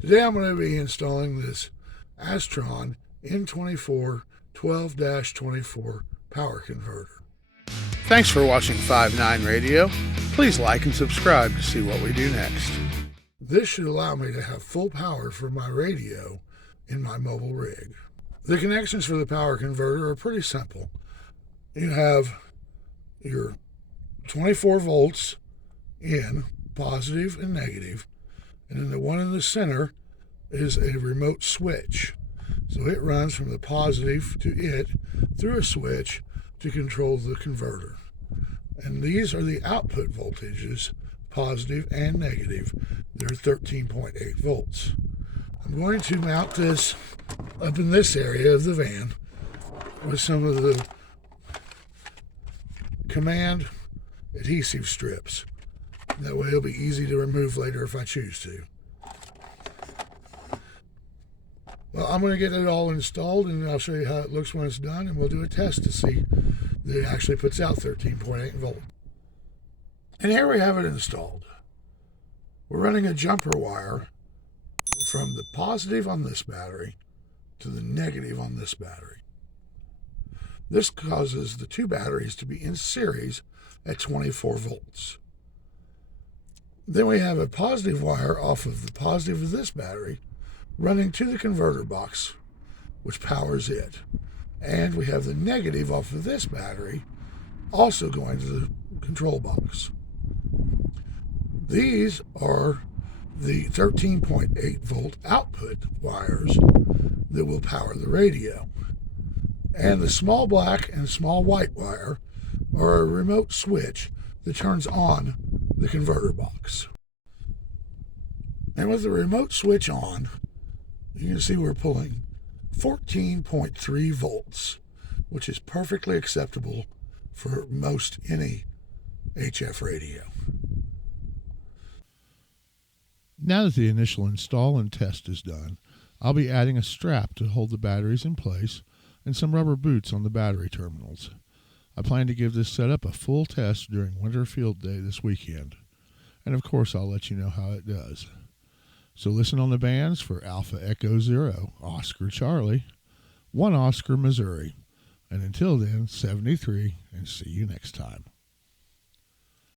Today I'm going to be installing this Astron N2412-24 power converter. Thanks for watching 5-9 Radio. Please like and subscribe to see what we do next. This should allow me to have full power for my radio in my mobile rig. The connections for the power converter are pretty simple. You have your 24 volts in, positive and negative, and then the one in the center is a remote switch. So it runs from the positive to it through a switch to control the converter. And these are the output voltages, positive and negative. They're 13.8 volts. I'm going to mount this up in this area of the van with some of the command adhesive strips. That way it'll be easy to remove later if I choose to. Well, I'm going to get it all installed and I'll show you how it looks when it's done, and we'll do a test to see that it actually puts out 13.8 volt. And here we have it installed. We're running a jumper wire from the positive on this battery to the negative on this battery. This causes the two batteries to be in series at 24 volts. Then we have a positive wire off of the positive of this battery running to the converter box, which powers it. And we have the negative off of this battery also going to the control box. These are the 13.8 volt output wires that will power the radio. And the small black and small white wire are a remote switch that turns on the converter box. And with the remote switch on, you can see we're pulling 14.3 volts, which is perfectly acceptable for most any HF radio. Now that the initial install and test is done, I'll be adding a strap to hold the batteries in place and some rubber boots on the battery terminals. I plan to give this setup a full test during Winter Field Day this weekend. And of course, I'll let you know how it does. So listen on the bands for Alpha Echo Zero, Oscar Charlie, 1 Oscar Missouri. And until then, 73, and see you next time.